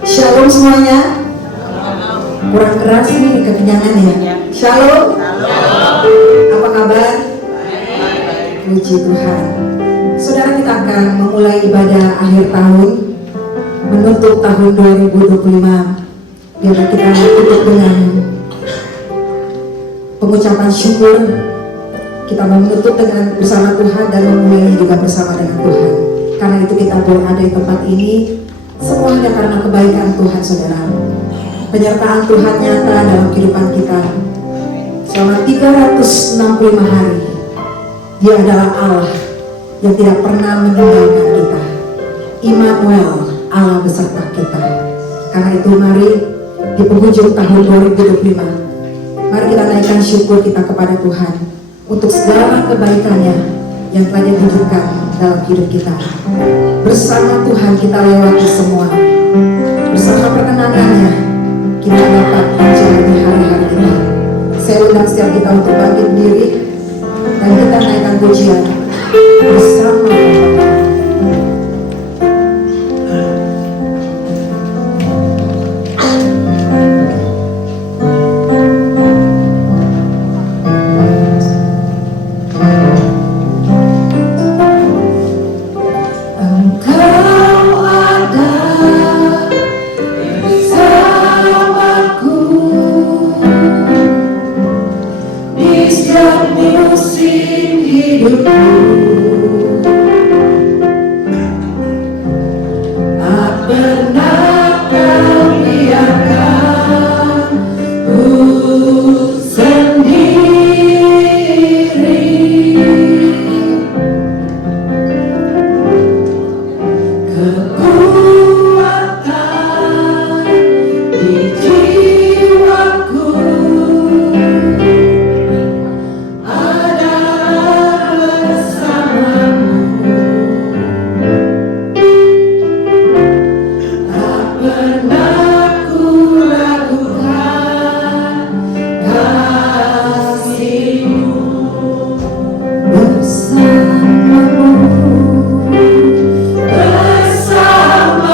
Shalom semuanya. Kurang keras nih kekenyangan ya. Shalom. Apa kabar? Puji Tuhan. Saudara, kita akan memulai ibadah akhir tahun, menutup tahun 2025. Biar kita tutup dengan pengucapan syukur. Kita mau menutup dengan bersama Tuhan dan memulai juga bersama dengan Tuhan. Karena itu kita berada di tempat ini semuanya karena kebaikan Tuhan, saudara. Penyertaan Tuhan nyata dalam kehidupan kita selama 365 hari. Dia adalah Allah yang tidak pernah meninggalkan kita. Immanuel, Allah beserta kita. Karena itu mari di penghujung tahun 2025, mari kita naikkan syukur kita kepada Tuhan untuk segala kebaikannya yang telah ditunjukkan dalam hidup kita. Bersama Tuhan kita lewati semua. Bersama perkenanannya kita dapat menjalani hari-hari kita. Saya undang setiap kita untuk bangkit diri dan kita naikkan pujian bersama Tuhan. Bersama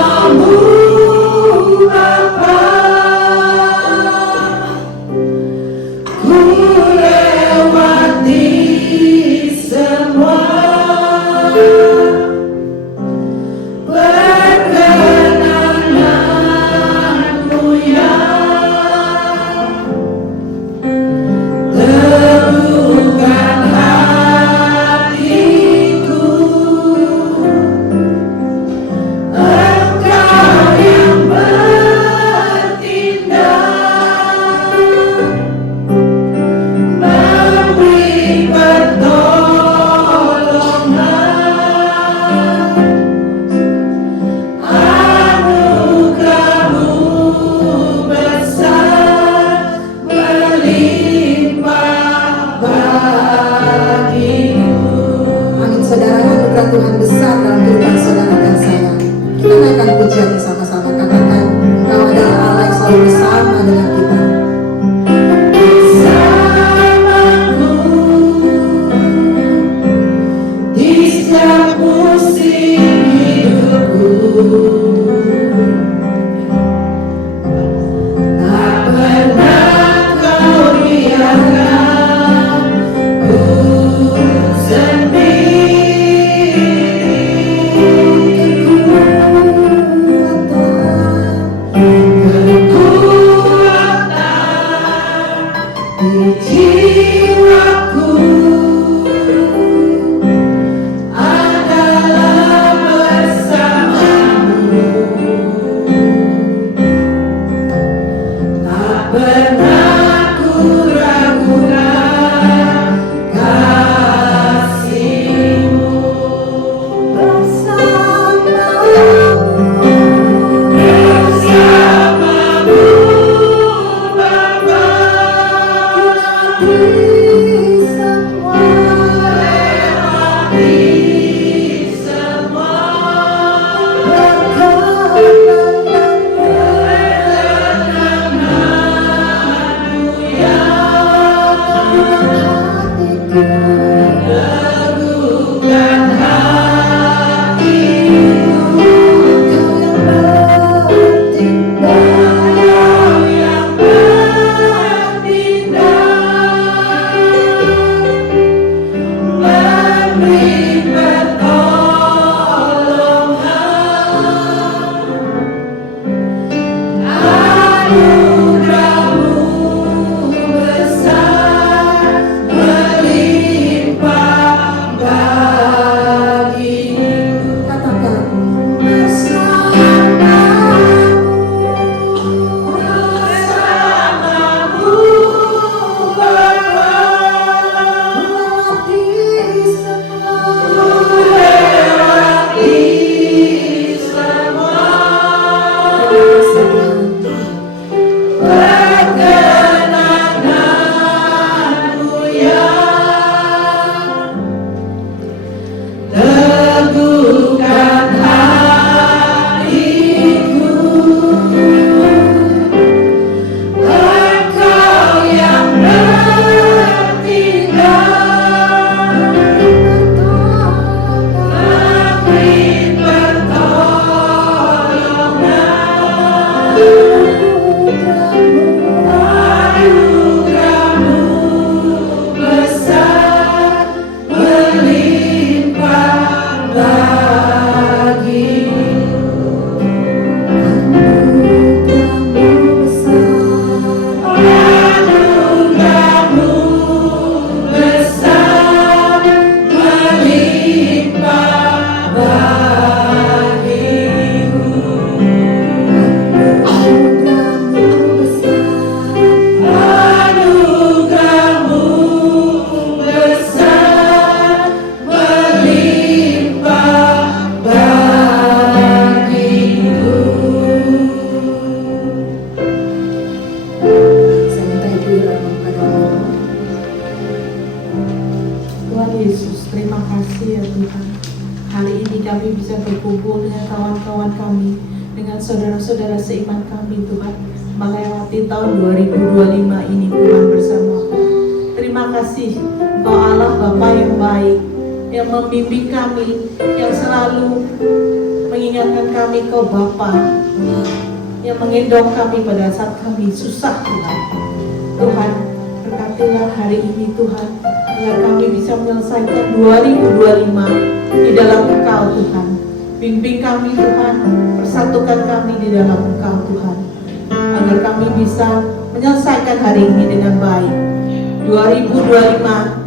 berkumpul dengan kawan-kawan kami, dengan saudara-saudara seiman kami Tuhan, melewati tahun 2025 ini Tuhan bersama-Mu. Terima kasih Engkau Allah Bapa yang baik, yang membimbing kami, yang selalu mengingatkan kami Kau Bapa, yang menggendong kami pada saat kami susah Tuhan. Tuhan, berkatilah hari ini Tuhan, agar kami bisa menyelesaikan 2025 di dalam Engkau Tuhan. Bimbing kami Tuhan, persatukan kami di dalam Engkau Tuhan, agar kami bisa menyelesaikan hari ini dengan baik. 2025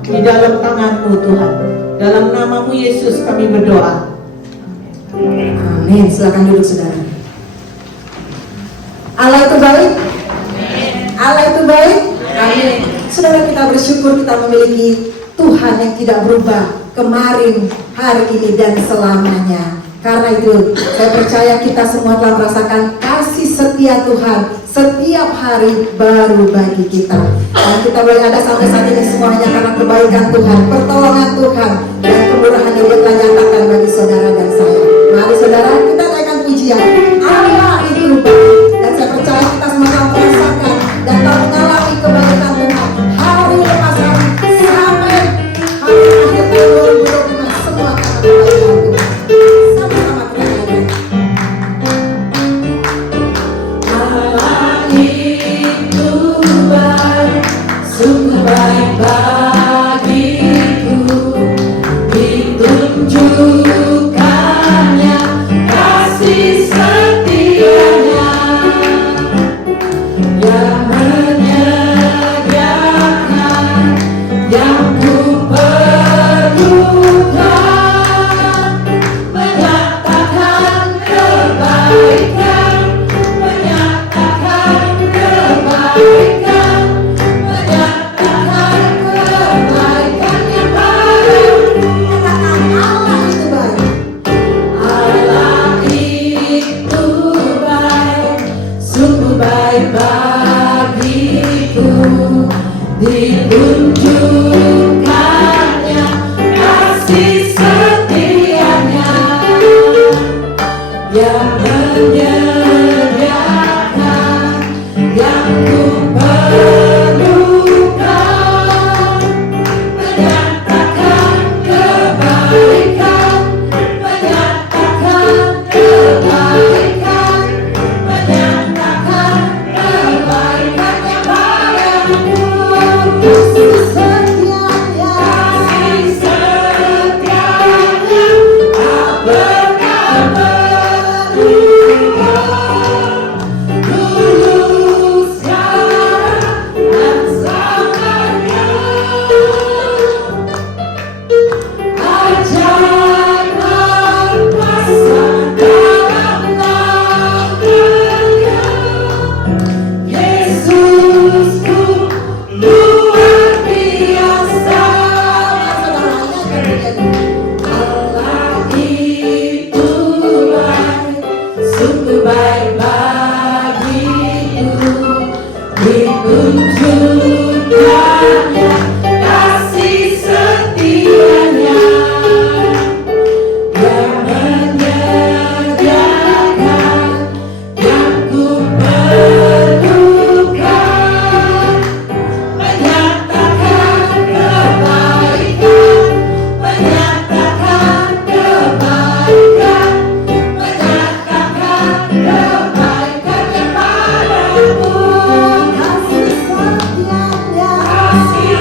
di dalam tangan-Mu Tuhan. Dalam nama-Mu Yesus kami berdoa. Amin. Silakan duduk saudara. Allah itu baik. Allah itu baik. Amin. Saudara, kita bersyukur kita memiliki Tuhan yang tidak berubah kemarin, hari ini, dan selamanya. Karena itu saya percaya kita semua telah merasakan kasih setia Tuhan setiap hari baru bagi kita. Dan kita boleh ada sampai saat ini semuanya karena kebaikan Tuhan, pertolongan Tuhan, dan kemurahan yang telah nyatakan bagi saudara dan saya. Mari saudara, kita naikkan pujian. Allah itu baik. Dan saya percaya kita semua telah merasakan dan telah mengalami kebaikan Tuhan hari lepas hari sampai hari akhir tahun 2025. Semua karena kebaikan Tuhan. Sama-sama kita nyanyi. Allah itu baik, sungguh baik bagiku, ditunjukkannya kasih setianya yang menyediakan yang ku perlukan, menyatakan kebaikan, menyatakan kebaikan, menyatakan kebaikan yang baru. Katakan Allah itu baik. Allah itu baik, sungguh baik bagiku, ditunjukkannya kasih setianya yang menyediakan yang ku perlukan, menyatakan kebaikan, menyatakan kebaikan, menyatakan kebaikan yang baru. Kasih setianya, kasih setianya tak pernah berubah. Dulu, sekarang, dan selamanya. Ajaib kuasa dalam namanya. Yesusku luar biasa. Allah itu baik, sungguh baik bagiku, ditunjukkannya kasih setianya yang menyediakan yang ku perlukan, menyatakan kebaikan, menyatakan kebaikan, menyatakan kebaikan yang padamu. Kasih setianya, kasih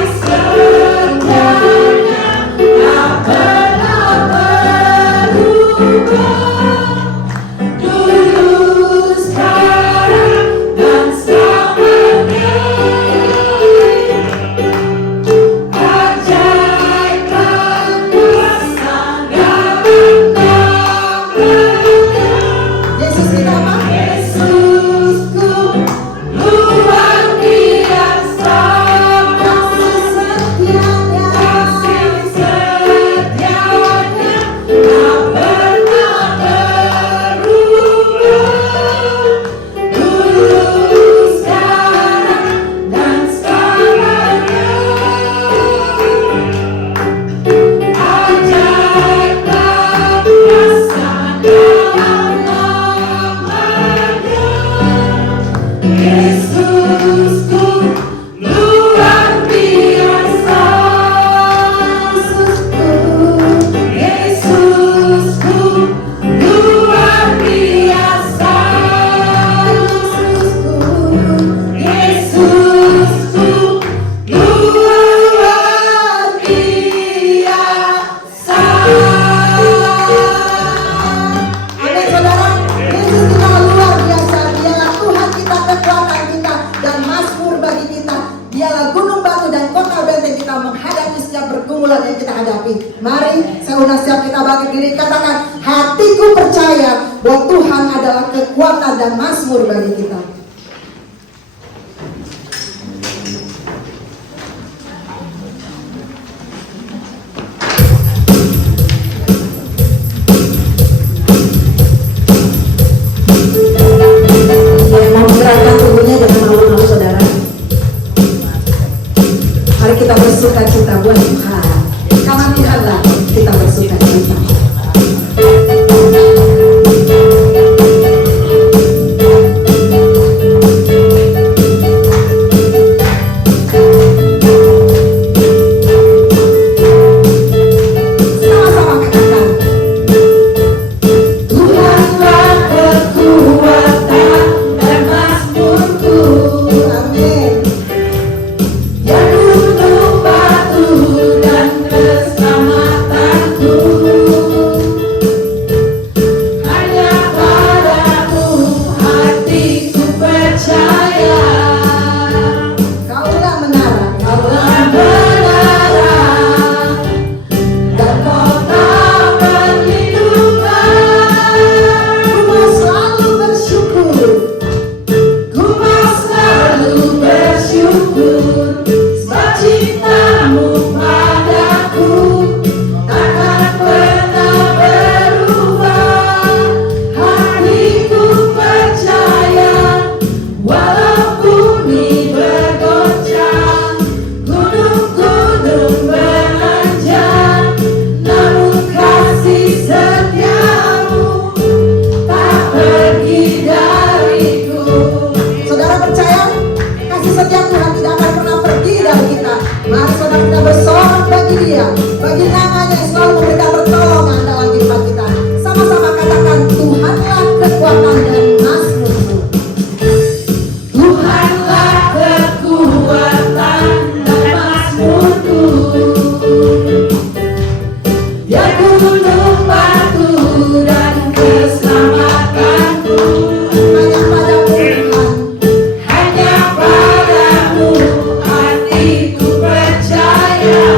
pergumulan yang kita hadapi. Mari seluruh siap kita bangkit diri, katakan, hatiku percaya bahwa Tuhan adalah kekuatan dan mazmur bagi kita. Saya mau menggerakkan tubuhnya jangan malu-malu saudara. Mari kita bersuka cita buat Tuhan. Karena Tuhanlah kita bersuka cita. Bagi namanya yang selalu memberikan pertolongan dalam kehidupan kita. Sama-sama katakan, Tuhanlah kekuatan dan mazmurku. Tuhanlah kekuatan dan mazmurku, ya gunung batu dan keselamatanku. Hanya padamu Tuhan, Hanya padamu hatiku percaya.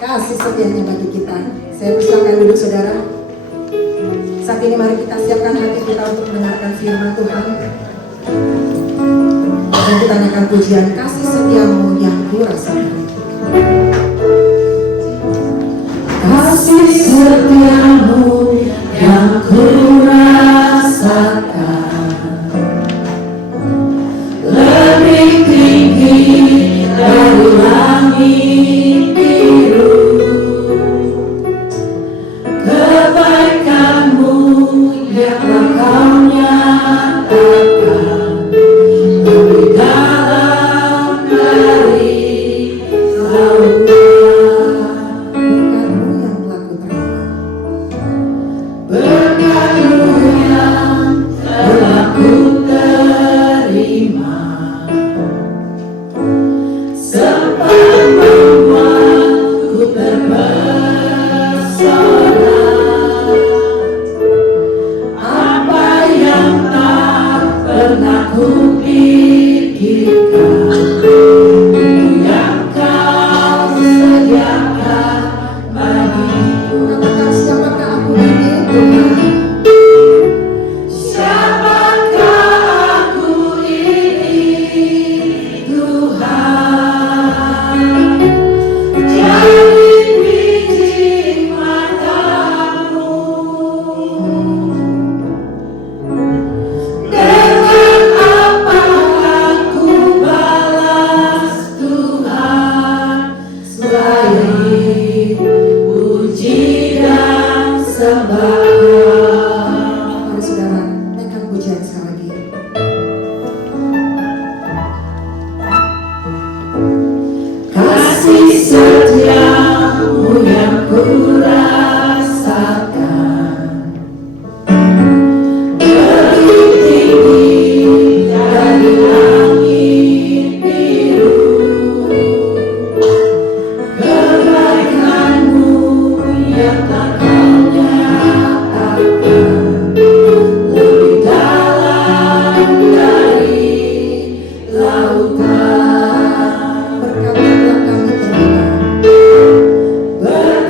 Kasih setianya bagi kita. Saya persilakan duduk saudara. Saat ini mari kita siapkan hati kita untuk mendengarkan firman Tuhan. Dan kita nyanyikan pujian kasih setiamu yang kurasakan. Kasih setiamu yang kurasakan lebih tinggi dari langit biru. Kebaikanmu yang Kau nyatakan lebih dalam dari lautan. Berkat-Mu yang telah kuterima Mari saudara, naikkan pujian sekali lagi. Kasih setiamu yang ku rasakan lebih tinggi dari langit biru. Kebaikanmu yang tak kau nyatakan lebih dalam dari lautan. Berkat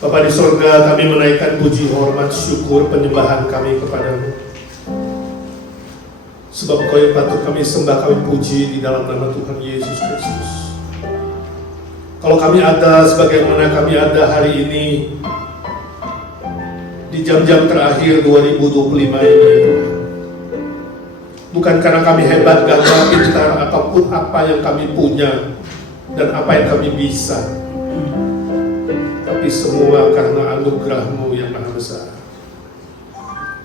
Bapa di sorga, kami menaikkan puji, hormat, syukur, penyembahan kami kepadamu. Sebab Kau yang patut kami sembah, kami puji di dalam nama Tuhan Yesus Kristus. Kalau kami ada sebagaimana kami ada hari ini, di jam-jam terakhir 2025 ini, bukan karena kami hebat, gagah, pintar, ataupun apa yang kami punya dan apa yang kami bisa, tapi semua karena anugerah-Mu yang maha besar.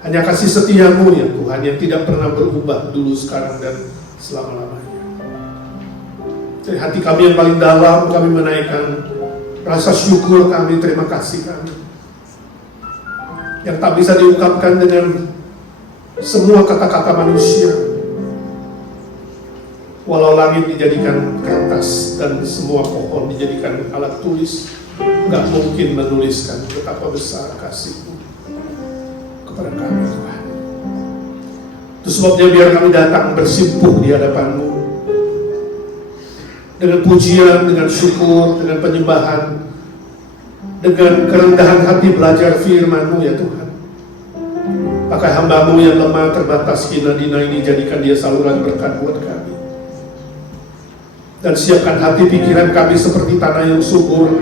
Hanya kasih setia-Mu ya Tuhan, yang tidak pernah berubah dulu, sekarang, dan selama-lamanya. Dari hati kami yang paling dalam, kami menaikkan rasa syukur kami, terima kasih kami, yang tak bisa diungkapkan dengan semua kata-kata manusia. Walau langit dijadikan kertas dan semua pohon dijadikan alat tulis, gak mungkin menuliskan betapa besar kasih-Mu kepada kami Tuhan. Itu sebabnya biar kami datang bersimpuh di hadapan-Mu dengan pujian, dengan syukur, dengan penyembahan, dengan kerendahan hati belajar firman-Mu ya Tuhan. Pakai hamba-Mu yang lemah, terbatas, hina, dina ini, jadikan dia saluran berkat buat kami. Dan siapkan hati pikiran kami seperti tanah yang subur.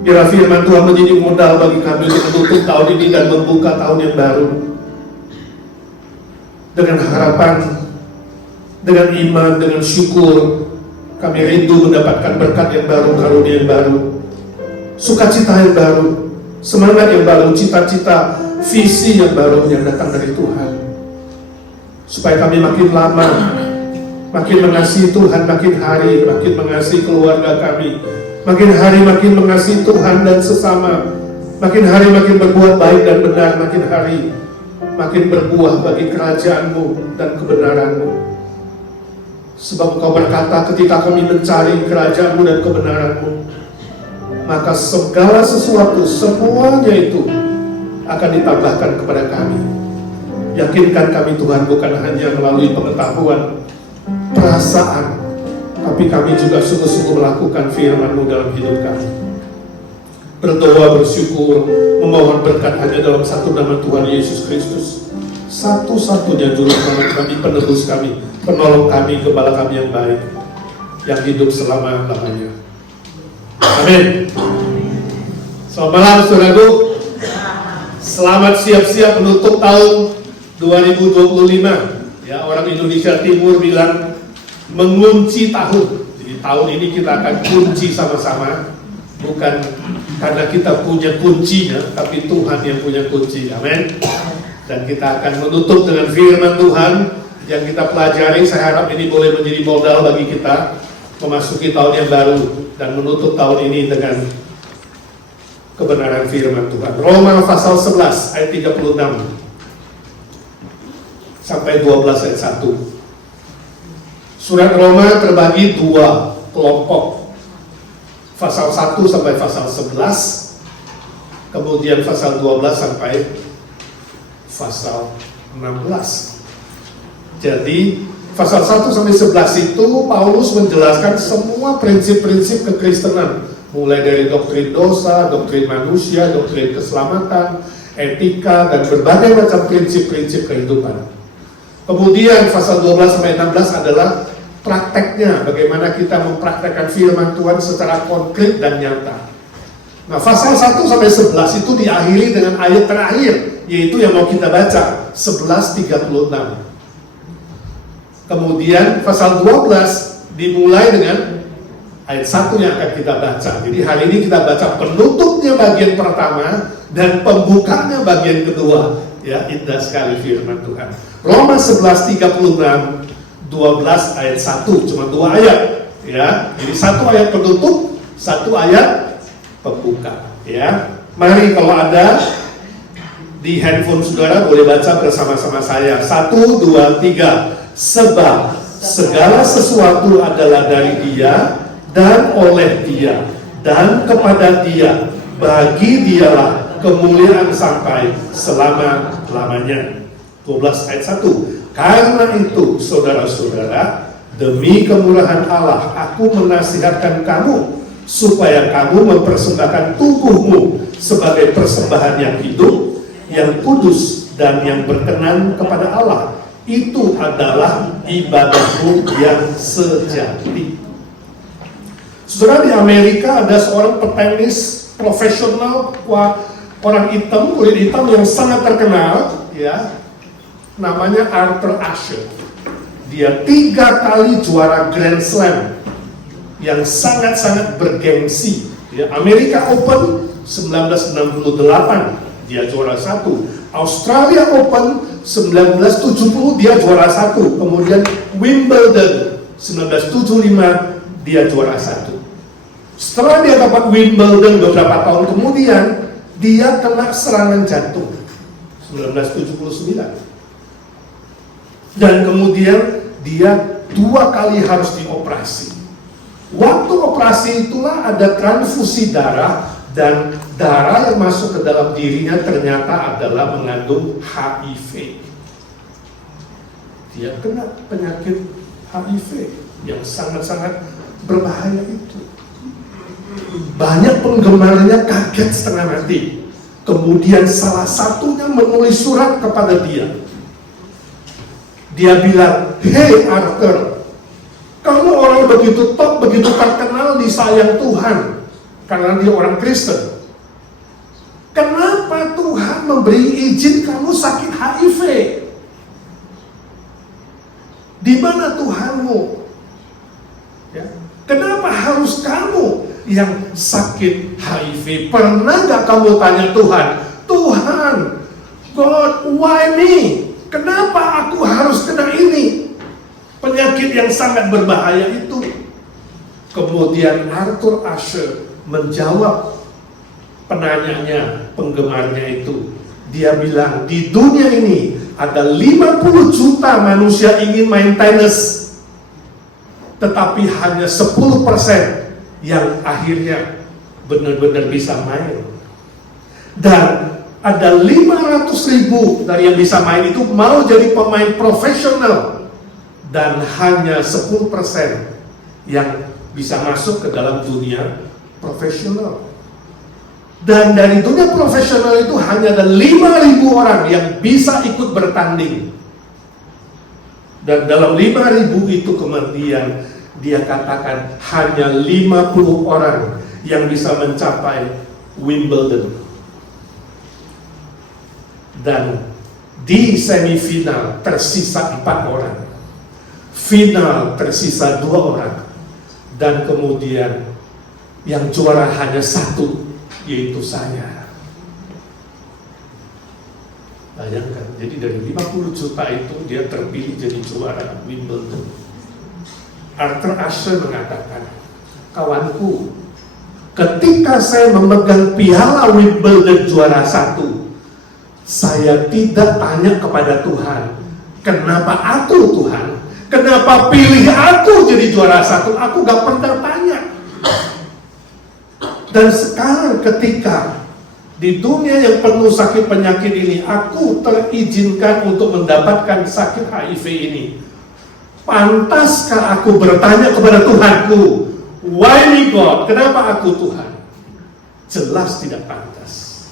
Biar firman Tuhan menjadi modal bagi kami untuk menutup tahun ini dan membuka tahun yang baru. Dengan harapan, dengan iman, dengan syukur, kami rindu mendapatkan berkat yang baru, karunia yang baru, sukacita yang baru, semangat yang baru, cita-cita, visi yang baru yang datang dari Tuhan. Supaya kami makin lama, makin mengasihi Tuhan, makin hari, makin mengasihi keluarga kami, makin hari makin mengasihi Tuhan dan sesama, makin hari makin berbuat baik dan benar, makin hari makin berbuah bagi kerajaan-Mu dan kebenaran-Mu. Sebab Engkau berkata, ketika kami mencari kerajaan-Mu dan kebenaran-Mu, maka segala sesuatu, semuanya itu akan ditambahkan kepada kami. Yakinkan kami Tuhan, bukan hanya melalui pengetahuan, perasaan, tapi kami juga sungguh-sungguh melakukan firman-Mu dalam hidup kami. Berdoa, bersyukur, memohon berkat hanya dalam satu nama Tuhan Yesus Kristus, satu-satunya juru selamat kami, penebus kami, penolong kami, gembala kami yang baik, yang hidup selama-lamanya. Amin. Selamat malam saudaraku. Selamat siap-siap menutup tahun 2025. Ya, orang Indonesia Timur bilang mengunci tahun. Jadi tahun ini kita akan kunci sama-sama, bukan karena kita punya kuncinya, tapi Tuhan yang punya kunci. Amin. Dan kita akan menutup dengan firman Tuhan yang kita pelajari. Saya harap ini boleh menjadi modal bagi kita memasuki tahun yang baru dan menutup tahun ini dengan kebenaran firman Tuhan. Roma pasal 11 ayat 36 sampai 12 ayat 1. Surat Roma terbagi dua kelompok, pasal 1 sampai pasal 11, kemudian pasal 12 sampai pasal 16. Jadi pasal 1 sampai 11 itu Paulus menjelaskan semua prinsip-prinsip kekristenan, mulai dari doktrin dosa, doktrin manusia, doktrin keselamatan, etika, dan berbagai macam prinsip-prinsip kehidupan. Kemudian pasal 12 sampai 16 adalah prakteknya, bagaimana kita mempraktekkan firman Tuhan secara konkret dan nyata. Nah, pasal 1 sampai 11 itu diakhiri dengan ayat terakhir, yaitu yang mau kita baca, 11:36. Kemudian pasal 12 dimulai dengan ayat 1 yang akan kita baca. Jadi hari ini kita baca penutupnya bagian pertama dan pembukanya bagian kedua. Ya, indah sekali firman Tuhan. Roma 11:36, 12 ayat 1, cuma 2 ayat. Ya, jadi 1 ayat penutup, 1 ayat pembuka. Ya, mari kalau ada di handphone saudara boleh baca bersama-sama saya. 1, 2, 3. Sebab segala sesuatu adalah dari Dia dan oleh Dia dan kepada Dia, bagi Dialah kemuliaan sampai selama-lamanya. 12 ayat 1. Karena itu saudara-saudara, demi kemurahan Allah aku menasihatkan kamu supaya kamu mempersembahkan tubuhmu sebagai persembahan yang hidup, yang kudus dan yang berkenan kepada Allah. Itu adalah ibadahmu yang sejati. Saudara, di Amerika ada seorang petenis profesional, orang hitam, kulit hitam yang sangat terkenal, ya, namanya Arthur Ashe. Dia 3 kali juara Grand Slam yang sangat-sangat bergengsi. Ya, Amerika Open 1968 dia juara 1. Australia Open 1970 dia juara 1. Kemudian Wimbledon 1975 dia juara 1. Setelah dia dapat Wimbledon beberapa tahun kemudian, dia kena serangan jantung 1979. Dan kemudian dia 2 kali harus dioperasi. Waktu operasi itulah ada transfusi darah, dan darah yang masuk ke dalam dirinya ternyata adalah mengandung HIV. Dia kena penyakit HIV yang sangat-sangat berbahaya itu. Banyak penggemarnya kaget setengah mati. Kemudian salah satunya menulis surat kepada dia. Dia bilang, "Hey Arthur, kamu orang begitu top, begitu terkenal, disayang Tuhan." Karena dia orang Kristen. Kenapa Tuhan memberi izin kamu sakit HIV? Di mana Tuhanmu? Ya. Kenapa harus kamu yang sakit HIV? Pernah gak kamu tanya Tuhan, Tuhan, God, why me? Kenapa aku harus kena ini? Penyakit yang sangat berbahaya itu. Kemudian Arthur Ashe menjawab penanyanya, penggemarnya itu. Dia bilang, di dunia ini ada 50 juta manusia ingin main tenis, tetapi hanya 10% yang akhirnya benar-benar bisa main. Dan ada 500.000 dari yang bisa main itu mau jadi pemain profesional, dan hanya 10% yang bisa masuk ke dalam dunia profesional. Dan dari dunia profesional itu hanya ada 5.000 orang yang bisa ikut bertanding. Dan dalam 5.000 itu kemudian dia katakan hanya 50 orang yang bisa mencapai Wimbledon. Dan di semifinal tersisa 4 orang. Final tersisa 2 orang. Dan kemudian yang juara hanya 1, yaitu saya. Bayangkan, jadi dari 50 juta itu dia terpilih jadi juara Wimbledon. Arthur Ashe mengatakan, kawanku, ketika saya memegang piala Wimbledon juara 1, saya tidak tanya kepada Tuhan, kenapa aku Tuhan? Kenapa pilih aku jadi juara 1? Aku gak pernah tanya. Dan sekarang ketika di dunia yang penuh sakit penyakit ini, aku terizinkan untuk mendapatkan sakit HIV ini. Pantaskah aku bertanya kepada Tuhanku, why me God? Kenapa aku Tuhan? Jelas tidak pantas.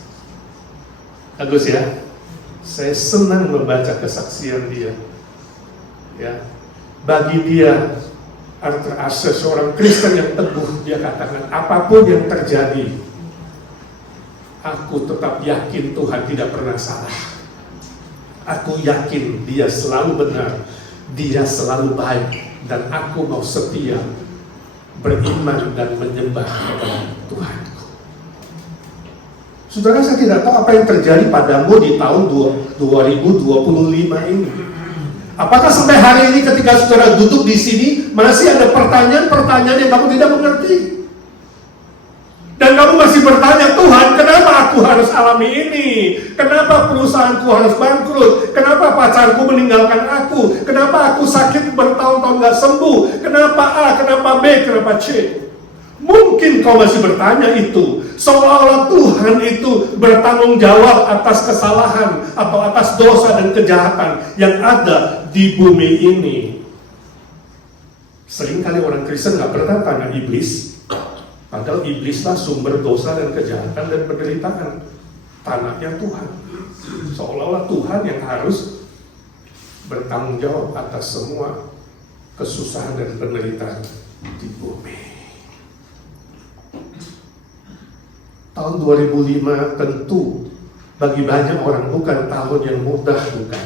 Bagus ya. Saya senang membaca kesaksian dia. Ya. Bagi dia, Arthur Ashe, seorang Kristen yang teguh, dia katakan, apapun yang terjadi, aku tetap yakin Tuhan tidak pernah salah. Aku yakin dia selalu benar, dia selalu baik, dan aku mau setia beriman dan menyembah kepada Tuhanku. Saudara, saya tidak tahu apa yang terjadi padamu di tahun 2025 ini. Apakah sampai hari ini ketika saudara duduk di sini masih ada pertanyaan-pertanyaan yang kamu tidak mengerti? Dan kamu masih bertanya, Tuhan, kenapa aku harus alami ini? Kenapa perusahaanku harus bangkrut? Kenapa pacarku meninggalkan aku? Kenapa aku sakit bertahun-tahun gak sembuh? Kenapa A, kenapa B, kenapa C? Mungkin kau masih bertanya itu, seolah-olah Tuhan itu bertanggung jawab atas kesalahan atau atas dosa dan kejahatan yang ada di bumi ini. Seringkali orang Kristen gak pernah tanya iblis, padahal iblislah sumber dosa dan kejahatan dan penderitaan. Tanahnya Tuhan. Seolah-olah Tuhan yang harus bertanggung jawab atas semua kesusahan dan penderitaan di bumi. Tahun 2005 tentu bagi banyak orang bukan tahun yang mudah, bukan.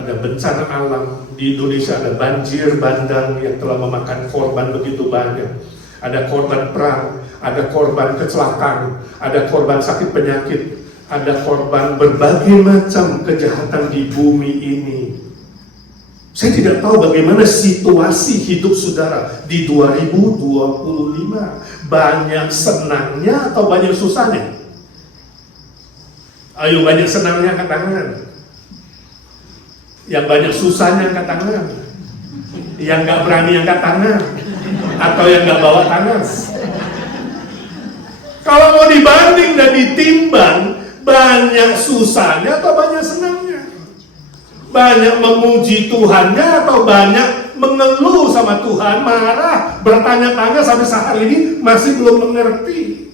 Ada bencana alam di Indonesia, ada banjir bandang yang telah memakan korban begitu banyak. Ada korban perang, ada korban kecelakaan, ada korban sakit penyakit, ada korban berbagai macam kejahatan di bumi ini. Saya tidak tahu bagaimana situasi hidup saudara di 2025. Banyak senangnya atau banyak susahnya? Ayo, banyak senangnya angkat tangan. Yang banyak susahnya angkat tangan. Yang gak berani angkat tangan. Atau yang gak bawa tangan. Kalau mau dibanding dan ditimbang, banyak susahnya atau banyak senangnya? Banyak memuji Tuhannya atau banyak mengeluh sama Tuhan, marah, bertanya-tanya sampai saat ini masih belum mengerti.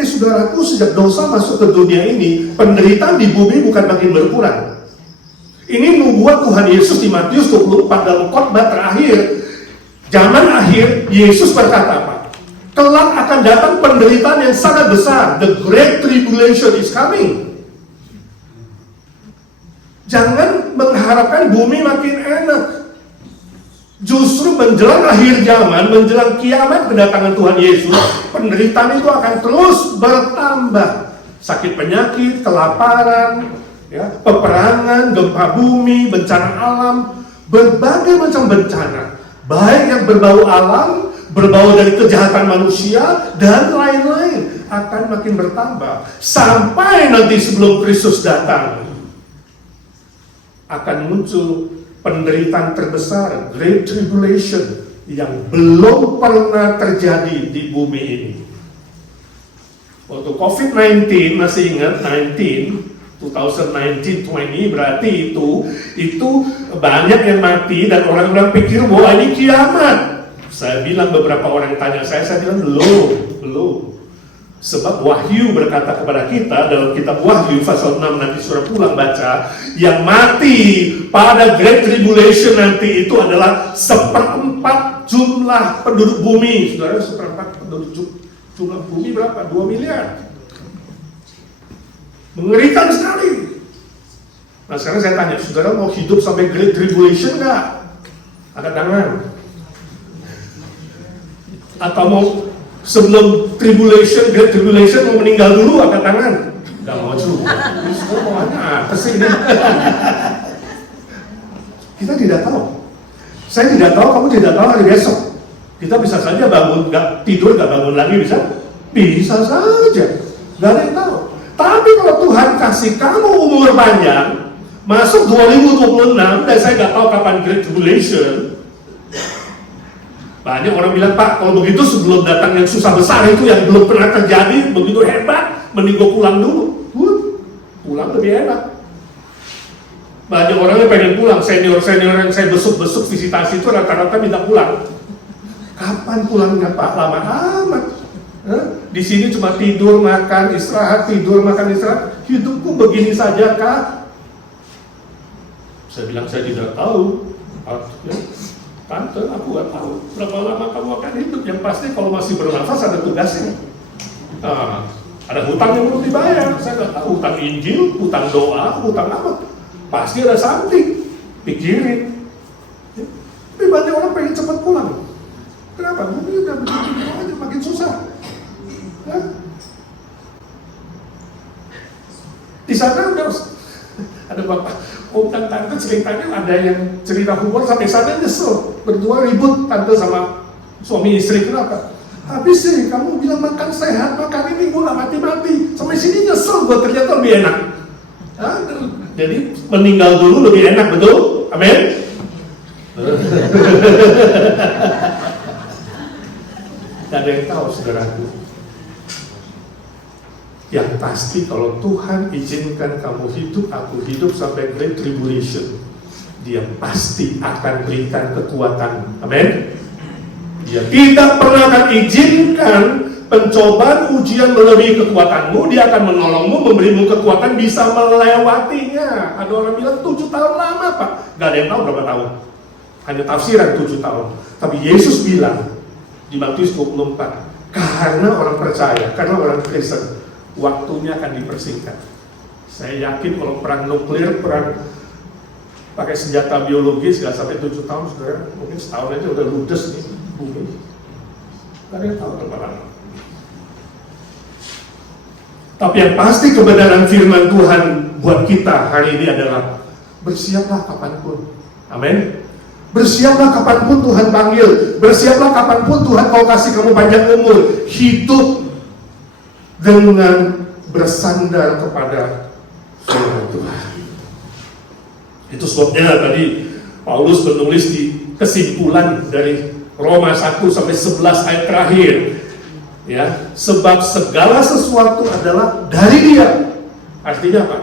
Saudaraku, sejak dosa masuk ke dunia ini, penderitaan di bumi bukan makin berkurang. Ini nubuat Tuhan Yesus di Matius 24 dalam khotbah terakhir. Zaman akhir, Yesus berkata apa? Kelak akan datang penderitaan yang sangat besar. The Great Tribulation is coming. Jangan mengharapkan bumi makin enak. Justru menjelang akhir zaman, menjelang kiamat kedatangan Tuhan Yesus, penderitaan itu akan terus bertambah. Sakit penyakit, kelaparan, ya, peperangan, gempa bumi, bencana alam, berbagai macam bencana, baik yang berbau alam, berbau dari kejahatan manusia, dan lain-lain akan makin bertambah. Sampai nanti sebelum Kristus datang, akan muncul penderitaan terbesar, Great Tribulation, yang belum pernah terjadi di bumi ini. Waktu COVID-19, masih ingat 2019-20 berarti itu banyak yang mati dan orang-orang pikir bahwa ini kiamat. Saya bilang, beberapa orang tanya saya bilang belum. Sebab Wahyu berkata kepada kita dalam kitab Wahyu pasal 6, nanti surah pulang baca, yang mati pada Great Tribulation nanti itu adalah 1/4 jumlah penduduk bumi. Saudara, 1/4 penduduk jumlah bumi berapa? 2 miliar. Mengerikan sekali. Nah sekarang saya tanya, saudara mau hidup sampai Great Tribulation nggak? Angkat tangan. Atau mau sebelum Great Tribulation mau meninggal dulu, angkat tangan. Gak mau juga. Semua maunya atas ini. Kita tidak tahu. Saya tidak tahu, kamu tidak tahu hari besok. Kita bisa saja bangun, tidur gak bangun lagi, bisa saja. Gak ada yang tahu. Tapi kalau Tuhan kasih kamu umur panjang, masuk 2026, dan saya gak tahu kapan Great Tribulation. Banyak orang bilang, Pak, kalau begitu sebelum datang yang susah besar itu yang belum pernah terjadi, begitu hebat, mending gue pulang dulu. Pulang lebih enak. Banyak orang yang pengen pulang, senior-senior yang saya besuk-besuk visitasi itu rata-rata minta pulang. Kapan pulangnya, Pak? Lama amat. Di sini cuma tidur, makan, istirahat, tidur, makan, istirahat. Hidupku begini saja, Kak. Saya bilang, saya tidak tahu. Tante, aku gak tahu berapa lama kamu akan hidup. Yang pasti kalau masih bernafas ada tugasnya. Ada hutang yang belum dibayar. Saya gak tahu, hutang Injil, hutang doa, hutang apa. Pasti ada something. Pikirin. Tapi banyak orang pengen cepat pulang. Kenapa? Bumi udah begitu aja, makin susah. Di sana udah ada bapak, om dan tante ceritanya, ada yang cerita humor sampai sana nyesel, berdua ribut tante sama suami istri. Kenapa? Habis sih kamu bilang makan sehat, makan ini, gue gak mati-mati, sampai sini nyesel, gue ternyata lebih enak. Jadi meninggal dulu lebih enak, betul? Amin. Gak ada yang tahu, saudaraku. Yang pasti kalau Tuhan izinkan kamu hidup, aku hidup sampai Great Tribulation, Dia pasti akan berikan kekuatan. Amin. Dia tidak pernah akan izinkan pencobaan ujian melebihi kekuatanmu. Dia akan menolongmu, memberimu kekuatan bisa melewatinya. Ada orang bilang 7 tahun lama, Pak. Gak ada yang tahu berapa tahun. Hanya tafsiran 7 tahun. Tapi Yesus bilang di Matius 24, karena orang percaya, karena orang Kristen, waktunya akan dipersingkat. Saya yakin kalau perang nuklir, perang pakai senjata biologis nggak sampai 7 tahun, saudara. Mungkin setahun aja udah ludes nih bumi. Gak ada yang tahu berapa lama. Tapi yang pasti kebenaran firman Tuhan buat kita hari ini adalah bersiaplah kapanpun. Amin. Bersiaplah kapanpun Tuhan panggil. Bersiaplah kapanpun Tuhan mau kasih kamu panjang umur. Hidup dengan bersandar kepada firman Tuhan. Itu sebabnya tadi Paulus menulis di kesimpulan dari Roma 1 sampai 11 ayat terakhir, ya, sebab segala sesuatu adalah dari Dia. Artinya apa?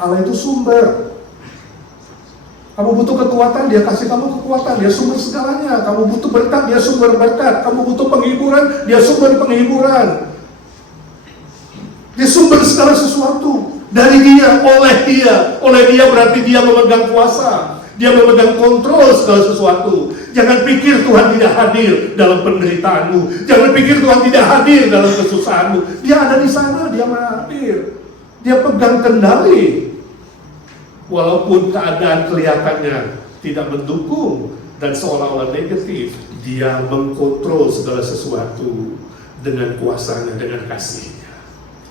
Allah itu sumber. Kamu butuh kekuatan, Dia kasih kamu kekuatan. Dia sumber segalanya. Kamu butuh berkat, Dia sumber berkat. Kamu butuh penghiburan, Dia sumber penghiburan. Dia sumber segala sesuatu. Dari Dia, oleh Dia. Oleh Dia berarti Dia memegang kuasa. Dia memegang kontrol segala sesuatu. Jangan pikir Tuhan tidak hadir dalam penderitaanmu. Jangan pikir Tuhan tidak hadir dalam kesusahanmu. Dia ada di sana, Dia hadir. Dia pegang kendali. Walaupun keadaan kelihatannya tidak mendukung dan seolah-olah negatif, Dia mengkontrol segala sesuatu dengan kuasanya, dengan kasih-Nya.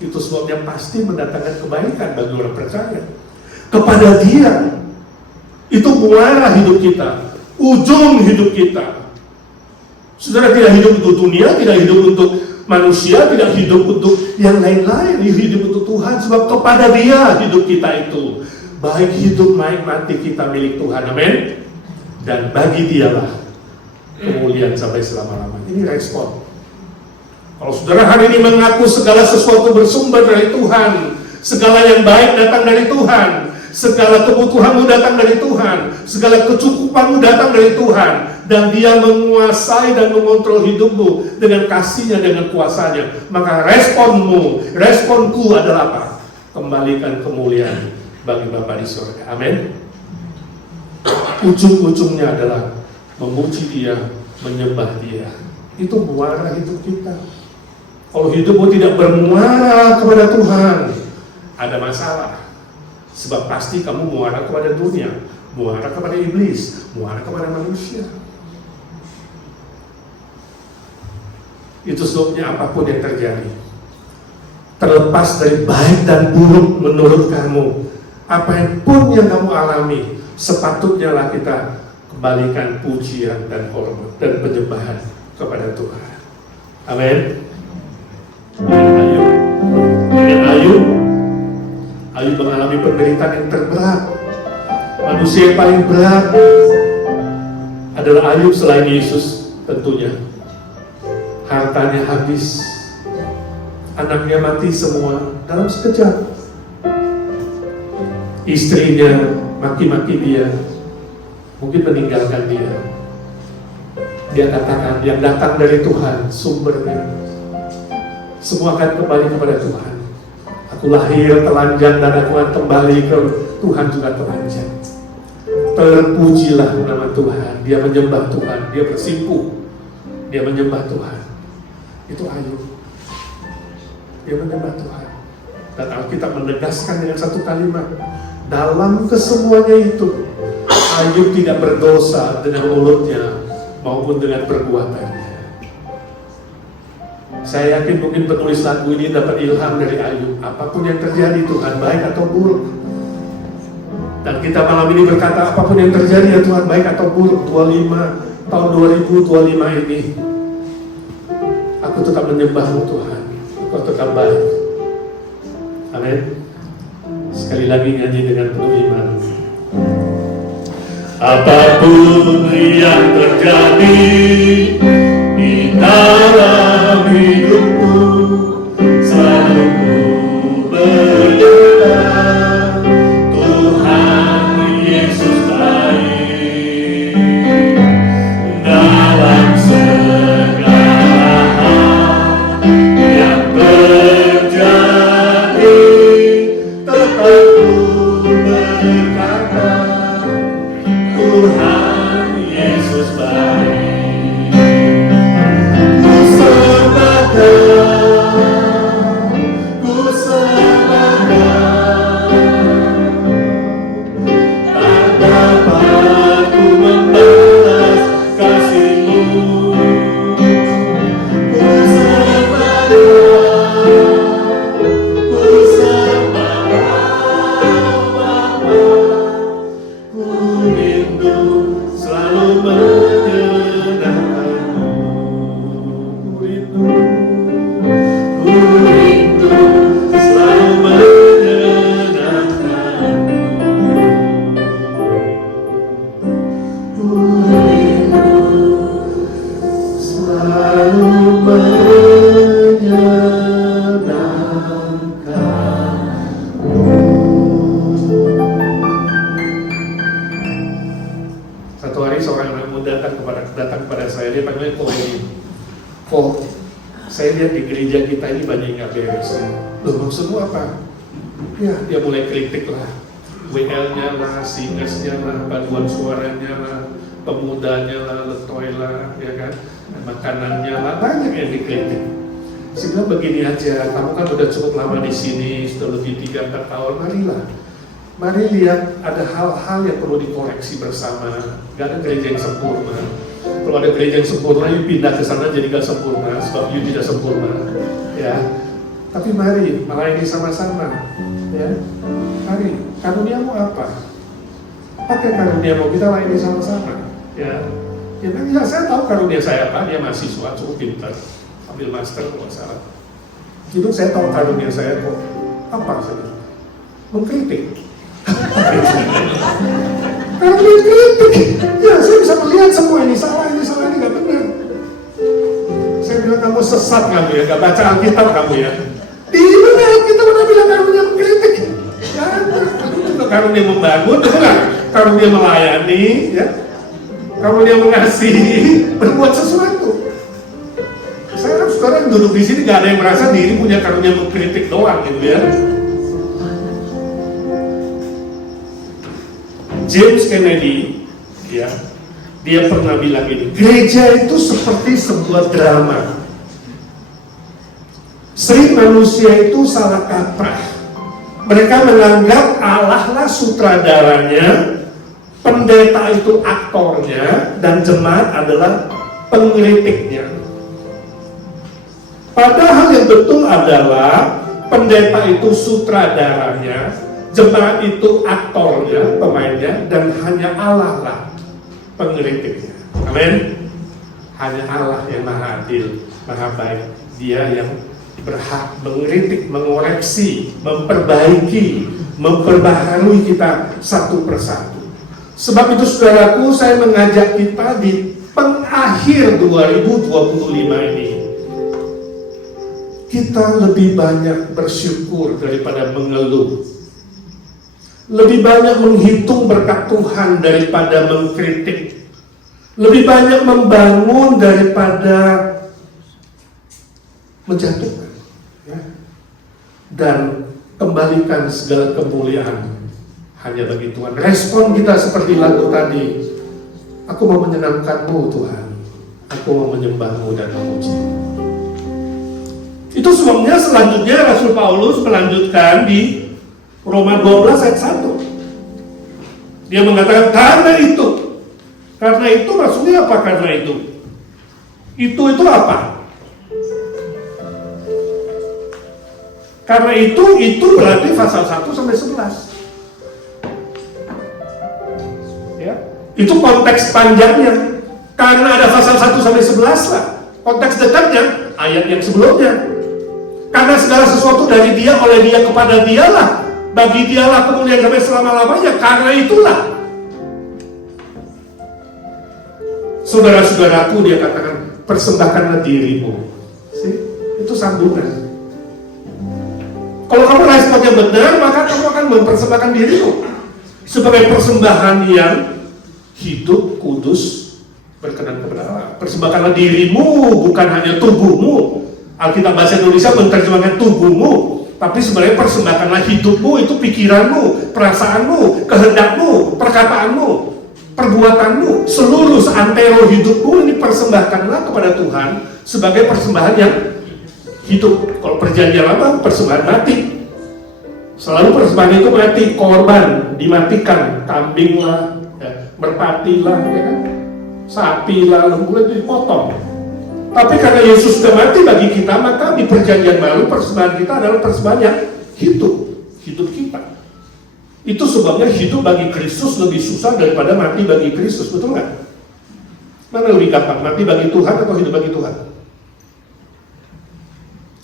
Itu sebabnya pasti mendatangkan kebaikan bagi orang percaya. Kepada Dia, itu muara hidup kita, ujung hidup kita. Saudara tidak hidup untuk dunia, tidak hidup untuk manusia, tidak hidup untuk yang lain-lain, hidup untuk Tuhan. Sebab kepada Dia hidup kita itu. Baik hidup, baik mati kita milik Tuhan, amin. Dan bagi Dialah kemuliaan sampai selama-lamanya. Ini respon. Kalau saudara hari ini mengaku segala sesuatu bersumber dari Tuhan, segala yang baik datang dari Tuhan, segala kebutuhanmu datang dari Tuhan, segala kecukupanmu datang dari Tuhan, dan Dia menguasai dan mengontrol hidupmu dengan kasih-Nya, dengan kuasanya, maka responku adalah apa? Kembalikan kemuliaan bagi Bapa di surga. Amin. Ujung-ujungnya adalah memuji Dia, menyembah Dia. Itu muara hidup kita. Kalau hidupmu tidak bermuara kepada Tuhan, ada masalah. Sebab pasti kamu muara kepada dunia, muara kepada iblis, muara kepada manusia. Itu sebabnya apapun yang terjadi, terlepas dari baik dan buruk menurut kamu, apapun yang kamu alami, sepatutnya lah kita kembalikan pujian dan hormat dan penyembahan kepada Tuhan. Amin. Ayub mengalami penderitaan yang terberat. Manusia yang paling berat adalah Ayub selain Yesus tentunya. Hartanya habis, anaknya mati semua dalam sekejap. Istrinya maki-maki dia, mungkin meninggalkan dia. Dia katakan, yang datang dari Tuhan sumbernya, semua akan kembali kepada Tuhan. Aku lahir telanjang dan aku akan kembali ke Tuhan juga telanjang. Terpujilah nama Tuhan. Dia menyembah Tuhan, dia bersimpuh, dia menyembah Tuhan. Itu Ayub. Dia menyembah Tuhan. Dan Alkitab menegaskan dengan satu kalimat, dalam kesemuanya itu Ayub tidak berdosa dengan mulutnya maupun dengan perbuatannya. Saya yakin mungkin penulis lagu ini dapat ilham dari Ayub. Apapun yang terjadi Tuhan, baik atau buruk. Dan kita malam ini berkata, apapun yang terjadi ya Tuhan, baik atau buruk, tahun 2025 ini, aku tetap menyembah-Mu Tuhan. Kau tetap baik. Amin. Sekali lagi nyanyi dengan penuh iman. Apapun yang terjadi di dalam hidupku, selalu ku berkata, Tuhan Yesus baik. Dalam segala hal yang terjadi, tetap ku berkata, Tuhan Yesus baik. Kok saya lihat di gereja kita ini banyak yang nggak beres. Loh, maksudmu apa? Ya, dia mulai kritik lah. WL-nya lah, singersnya lah, paduan suaranya lah, pemudanya lah, letoy lah, ya kan? Makanannya lah, banyak yang dikritik. Sehingga begini aja, kamu kan udah cukup lama di sini, sudah lebih 3-4 tahun, marilah. Mari lihat ada hal-hal yang perlu dikoreksi bersama. Gak ada gereja yang sempurna. Kalau ada gereja yang sempurna, you pindah ke sana jadi gak sempurna, sebab you tidak sempurna. Ya, tapi mari melayani sama-sama. Ya, mari. Karuniamu apa? Pakai karuniamu, kita layani sama-sama. Ya, ya saya tahu karunia saya apa. Dia mahasiswa cukup pintar, ambil master kalau nggak salah. Itu saya tahu karunia saya kok. Apa saja? Mengkritik. Karunia kritik. Ya, saya bisa melihat semua ini salah, ini nggak benar. Saya bilang kamu sesat kamu ya, nggak baca Alkitab kamu ya. Di mana kita udah bilang karunia mengkritik? Ya, itu karunia membangun, bukan? Karunia melayani, ya. Karunia mengasihi, berbuat sesuatu. Saya harap saudara yang duduk di sini nggak ada yang merasa diri punya karunia mengkritik doang, gitu ya. James Kennedy, ya, dia pernah bilang ini, gereja itu seperti sebuah drama. Sering manusia itu salah kaprah. Mereka menganggap Allah lah sutradaranya, pendeta itu aktornya, dan jemaat adalah pengkritiknya. Padahal yang betul adalah pendeta itu sutradaranya, jemaat itu aktornya, pemainnya, dan hanya Allah lah pengkritiknya. Amin. Hanya Allah yang maha adil, maha baik. Dia yang berhak mengkritik, mengoreksi, memperbaiki, memperbaharui kita satu persatu. Sebab itu saudaraku, saya mengajak kita di pengakhir 2025 ini, kita lebih banyak bersyukur daripada mengeluh. Lebih banyak menghitung berkat Tuhan daripada mengkritik. Lebih banyak membangun daripada menjatuhkan. Ya. Dan kembalikan segala kemuliaan hanya bagi Tuhan. Respon kita seperti lagu tadi. Aku mau menyenangkan-Mu Tuhan. Aku mau menyembah-Mu dan memuji. Itu sebabnya selanjutnya Rasul Paulus melanjutkan di Roma 12 ayat 1. Dia mengatakan karena itu. Karena itu maksudnya apa karena itu? Itu apa? Karena itu berarti pasal 1 sampai 11. Ya. Itu konteks panjangnya. Karena ada pasal 1 sampai 11 lah. Konteks dekatnya ayat yang sebelumnya. Karena segala sesuatu dari Dia, oleh Dia, kepada Dialah, bagi Dialah kemuliaan sampai selama-lamanya. Karena itulah. Saudara-saudaraku, dia katakan, persembahkanlah dirimu. Itu sambungan. Kalau kamu responnya benar, maka kamu akan mempersembahkan dirimu sebagai persembahan yang hidup, kudus, berkenan kepada Allah. Persembahkanlah dirimu, bukan hanya tubuhmu. Alkitab bahasa Indonesia menerjemahkan tubuhmu, tapi sebenarnya persembahkanlah hidupmu, itu pikiranmu, perasaanmu, kehendakmu, perkataanmu, perbuatanmu, seluruh seantero hidupmu ini persembahkanlah kepada Tuhan sebagai persembahan yang hidup. Kalau perjanjian lama, persembahan mati. Selalu persembahan itu mati, korban dimatikan, kambing lah, ya, merpati lah, ya kan? Sapi lah, lembu itu dipotong. Tapi karena Yesus sudah mati bagi kita, maka di perjanjian baru persembahan kita adalah persembahan yang hidup kita. Itu sebabnya hidup bagi Kristus lebih susah daripada mati bagi Kristus, betul nggak? Mana lebih gampang, mati bagi Tuhan atau hidup bagi Tuhan?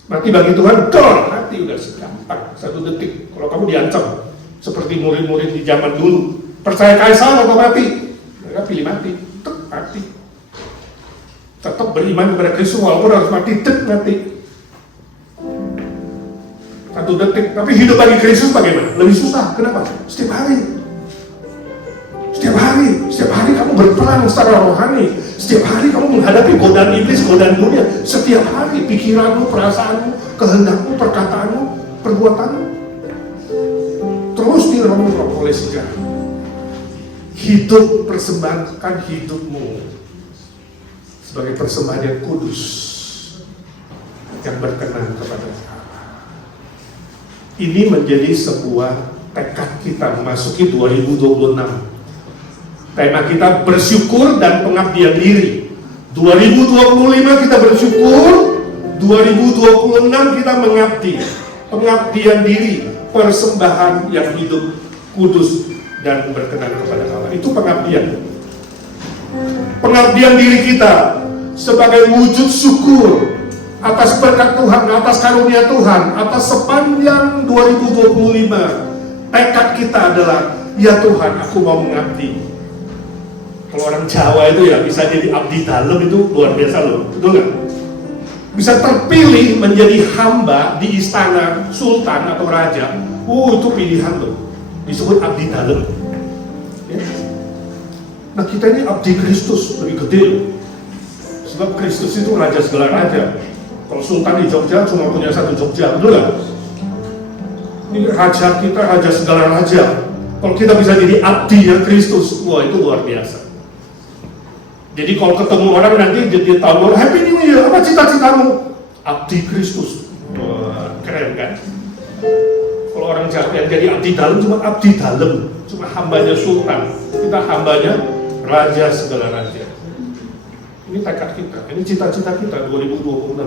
Mati bagi Tuhan, mati udah segampang, 1 detik. Kalau kamu diancam, seperti murid-murid di zaman dulu, percaya Kaisar atau mati? Mereka pilih mati, mati. Tetap beriman kepada Kristus walaupun harus mati, mati. 1 detik. Tapi hidup bagi Kristus bagaimana? Lebih susah. Kenapa? Setiap hari kamu berperang secara rohani. Setiap hari kamu menghadapi godaan iblis, godaan dunia. Setiap hari pikiranmu, perasaanmu, kehendakmu, perkataanmu, perbuatanmu terus dirongrong oleh si jahat. Hidup, persembahkan hidupmu sebagai persembahan yang kudus, yang berkenan kepada Allah. Ini menjadi sebuah tekad kita memasuki 2026. Tema kita bersyukur dan pengabdian diri. 2025 kita bersyukur, 2026 kita mengabdi. Pengabdian diri, persembahan yang hidup, kudus, dan berkenan kepada Allah. Itu pengabdian. Pengabdian diri kita sebagai wujud syukur atas berkat Tuhan, atas karunia Tuhan, atas sepanjang 2025. Tekad kita adalah, ya Tuhan, aku mau mengabdi. Kalau orang Jawa itu ya bisa jadi abdi dalam, itu luar biasa loh, betul nggak? Bisa terpilih menjadi hamba di istana sultan atau raja, itu pilihan loh, disebut abdi dalam. Ya. Nah kita ini abdi Kristus, lebih gede loh. Sebab Kristus itu raja segala raja. Kalau sultan di Jogja cuma punya satu Jogja, betul nggak? Ini raja kita, raja segala raja. Kalau kita bisa jadi abdi ya Kristus, wah itu luar biasa. Jadi kalau ketemu orang nanti dia tahu, Happy New Year, apa cita-citamu? Abdi Kristus. Wah, keren kan? Kalau orang Jawa yang jadi abdi dalam, cuma abdi dalam, cuma hambanya sultan. Kita hambanya raja segala raja. Ini tekad kita, ini cita-cita kita 2026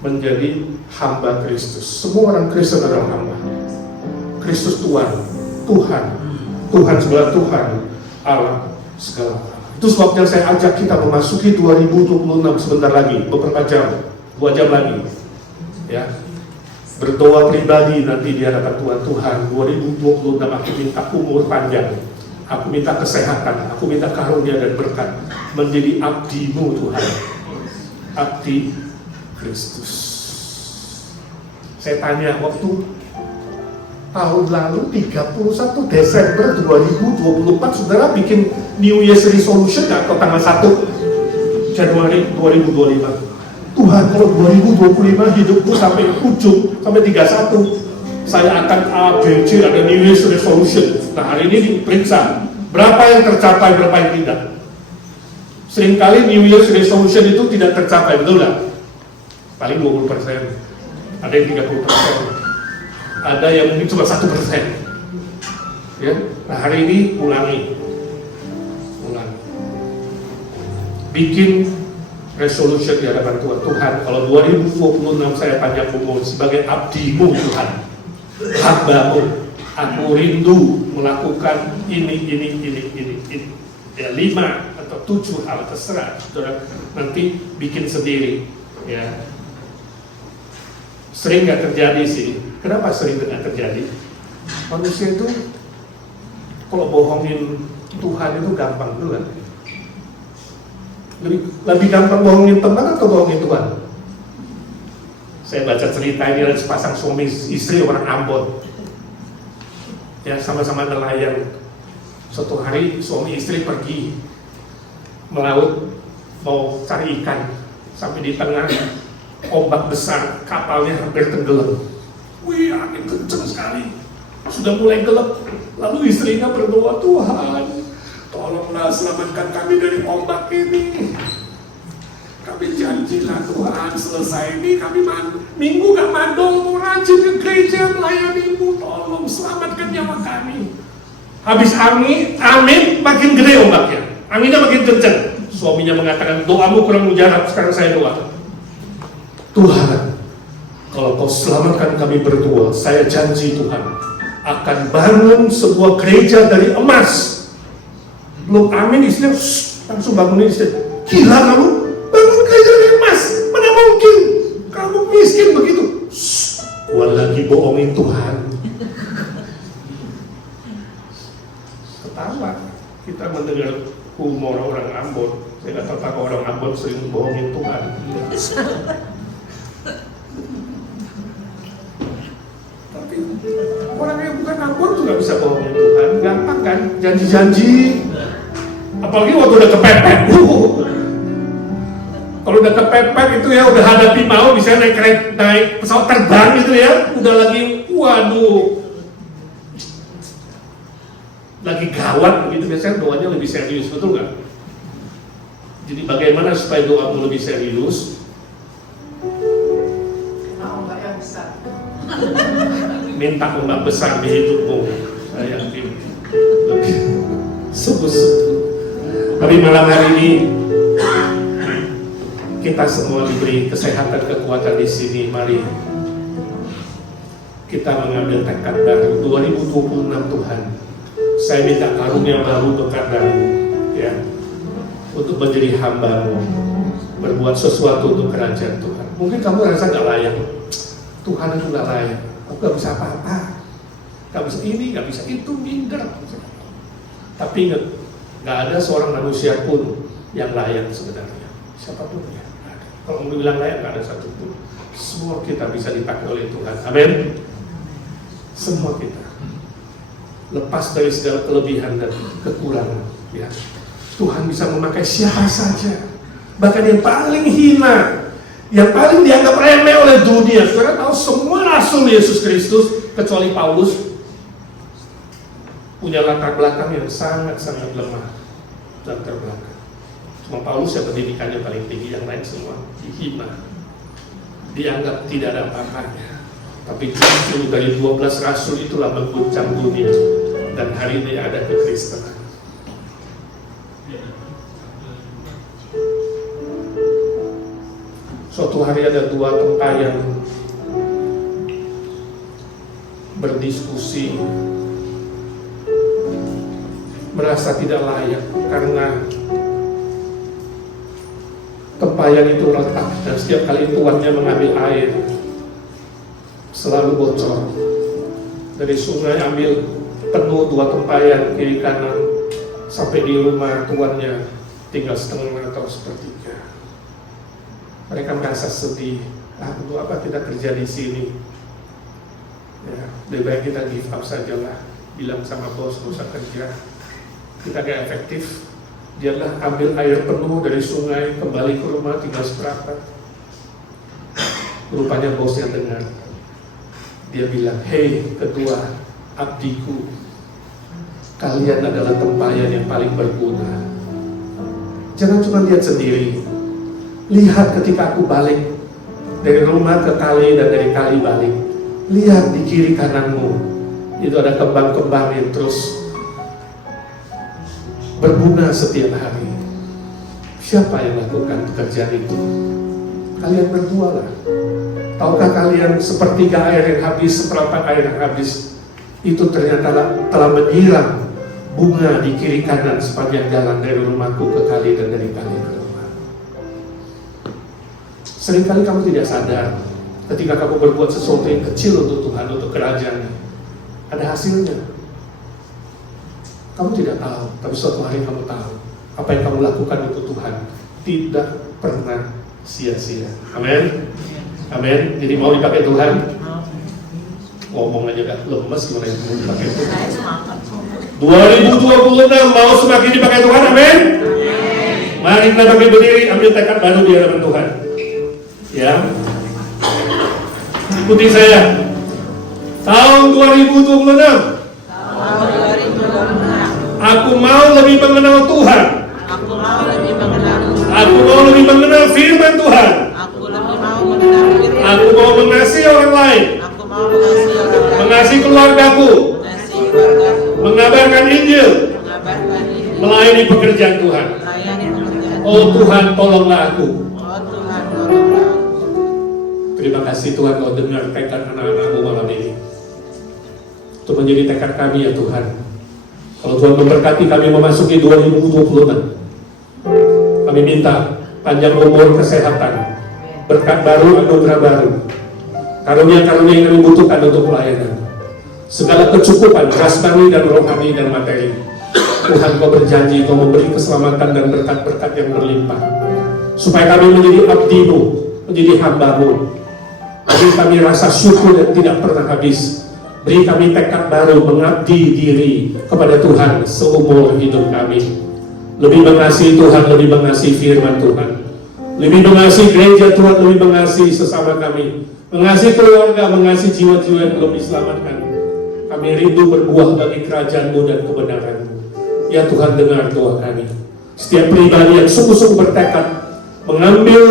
menjadi hamba Kristus. Semua orang Kristen adalah hamba. Kristus Tuhan, Tuhan segala Tuhan, Allah segala. Itu sebabnya saya ajak kita memasuki 2026 sebentar lagi, beberapa jam, 2 jam lagi, ya. Berdoa pribadi nanti di hadapan Tuhan, 2026 aku minta umur panjang, aku minta kesehatan, aku minta karunia dan berkat menjadi abdimu Tuhan, abdi Kristus. Saya tanya waktu tahun lalu 31 Desember 2024 saudara bikin New Year's Resolution atau tanggal 1 Januari 2025. Tuhan, kalau 2025 hidupku sampai ujung, sampai 31 saya akan A, B, C, ada New Year's Resolution. Nah hari ini diperiksa berapa yang tercapai, berapa yang tidak. Seringkali New Year's Resolution itu tidak tercapai, betul nggak? Paling 20%, ada yang 30%. Ada yang mungkin cuma 1%. Ya, nah hari ini ulangi. Bikin resolution di hadapan Tuhan. Tuhan, kalau 2026 saya panjang umur sebagai abdimu Tuhan, hambamu, aku rindu melakukan ini. Ya 5 atau 7 hal terserah. Saudara nanti bikin sendiri. Ya. Sering nggak terjadi sih. Kenapa sering nggak terjadi? Manusia itu kalau bohongin Tuhan itu gampang dulu kan? Lebih gampang bohongin teman atau bohongin Tuhan? Saya baca cerita ini ada sepasang suami istri orang Ambon. Ya sama-sama nelayan. Suatu hari suami istri pergi melaut mau cari ikan, sampai di tengah ombak besar, kapalnya hampir tenggelam. Wih, angin kenceng sekali. Sudah mulai gelap. Lalu istrinya berdoa, Tuhan, tolonglah selamatkan kami dari ombak ini. Kami janjilah Tuhan, selesai ini kami minggu gak mandol, mau rajin ke gereja melayanimu. Tolong selamatkan nyawa kami. Habis angin, amin, makin gede ombaknya. Anginnya makin kenceng. Suaminya mengatakan, doamu kurang mujarab, sekarang saya doa. Tuhan, kalau kau selamatkan kami berdua, saya janji Tuhan akan bangun sebuah gereja dari emas. Belum amin, istrinya langsung bangunin istri. Gila kamu, bangun gereja dari emas, mana mungkin? Kamu miskin begitu. Gua lagi bohongin Tuhan. Ketawa, kita mendengar humor orang Ambon. Saya nggak tahu apa orang Ambon sering bohongin Tuhan. Orang yang bukan Ambon juga bisa bohongin Tuhan, gampang kan? Janji-janji, Apalagi waktu udah kepepet. Kalau udah kepepet itu ya udah hadapi mau bisa naik pesawat terbang gitu ya, udah lagi waduh, lagi gawat begitu, biasanya doanya lebih serius, betul nggak? Jadi bagaimana supaya doamu lebih serius? Minta ombak besar di hidupmu, saya yakin lebih sungguh-sungguh. Tapi malam hari ini kita semua diberi kesehatan, kekuatan di sini. Mari kita mengambil tekad baru 2026 Tuhan. Saya minta karunia baru, berkat baru, ya, untuk menjadi hamba-Mu, berbuat sesuatu untuk kerajaan Tuhan. Mungkin kamu rasa gak layak, Tuhan itu gak layak, aku gak bisa apa-apa, gak bisa ini, gak bisa itu, minder. Tapi ingat, gak ada seorang manusia pun yang layak sebenarnya, siapapun ya. Kalau mau bilang layak, gak ada satupun. Semua kita bisa dipakai oleh Tuhan. Amin. Semua kita lepas dari segala kelebihan dan kekurangan, ya. Tuhan bisa memakai siapa saja, bahkan yang paling hina, yang paling dianggap remeh oleh dunia. Saudara tahu semua rasul Yesus Kristus kecuali Paulus punya latar belakang yang sangat-sangat lemah dan terbelakang. Cuma Paulus yang pendidikannya paling tinggi, yang lain semua dihina, dianggap tidak ada apa-apanya. Tapi justru dari 12 rasul itulah mengguncang dunia, dan hari ini ada kekristenan. Suatu hari ada dua tempayan berdiskusi, merasa tidak layak karena tempayan itu retak dan setiap kali tuannya mengambil air selalu bocor. Dari sungai ambil penuh dua tempayan kiri kanan, sampai di rumah tuannya tinggal setengah atau sepertiga. Mereka merasa sedih. Untuk apa kita kerja di sini? Ya, lebih baik kita give up sajalah. Bilang sama bos, gak usah kerja. Kita gak efektif. Dialah ambil air penuh dari sungai, kembali ke rumah tinggal seperempat. Rupanya bosnya dengar. Dia bilang, hei ketua, abdiku, kalian adalah tempayan yang paling berguna. Jangan cuma lihat sendiri, lihat ketika aku balik dari rumah ke kali dan dari kali balik. Lihat di kiri kananmu, itu ada kembang-kembang yang terus berbunga setiap hari. Siapa yang lakukan pekerjaan itu? Kalian berdua lah. Tahukah kalian sepertiga air yang habis, seperempat air yang habis, itu ternyata telah menyiram bunga di kiri kanan sepanjang jalan dari rumahku ke kali dan dari kali ke rumah. Seringkali kamu tidak sadar ketika kamu berbuat sesuatu yang kecil untuk Tuhan, untuk kerajaan, ada hasilnya. Kamu tidak tahu, tapi suatu hari kamu tahu apa yang kamu lakukan untuk Tuhan tidak pernah sia-sia. Amin. Amin. Jadi mau dipakai Tuhan? Ngomong aja gak lemes, gimana yang mau dipakai Tuhan? 2026 mau semakin dipakai Tuhan, amin? Mari kita pakai berdiri, ambil tekad baru di hadapan Tuhan. Ya, ikuti saya. Tahun 2026, aku mau lebih mengenal Tuhan. Aku mau lebih mengenal firman Tuhan. Aku mau mengasihi orang lain, mengasihi keluargaku, mengabarkan Injil, melayani pekerjaan Tuhan. Oh Tuhan, tolonglah aku. Terima kasih Tuhan, kau dengar tekad anak-anakmu malam ini. Itu menjadi tekad kami ya Tuhan. Kalau Tuhan memberkati kami memasuki 2026, kami minta panjang umur, kesehatan, berkat baru, anugerah baru, karunia-karunia yang kami butuhkan untuk pelayanan, segala kecukupan jasmani dan rohani dan materi. Tuhan, kau berjanji kau memberi keselamatan dan berkat-berkat yang berlimpah, supaya kami menjadi abdi-Mu, menjadi hamba-Mu. Beri kami rasa syukur yang tidak pernah habis. Beri kami tekad baru mengabdi diri kepada Tuhan seumur hidup kami. lebih mengasihi Tuhan, lebih mengasihi firman Tuhan, lebih mengasihi gereja Tuhan, lebih mengasihi sesama kami, mengasihi keluarga, mengasihi jiwa-jiwa yang belum diselamatkan. Kami rindu berbuah bagi kerajaan-Mu dan kebenaran-Mu. Ya Tuhan, dengar doa kami. Setiap pribadi yang sungguh-sungguh bertekad mengambil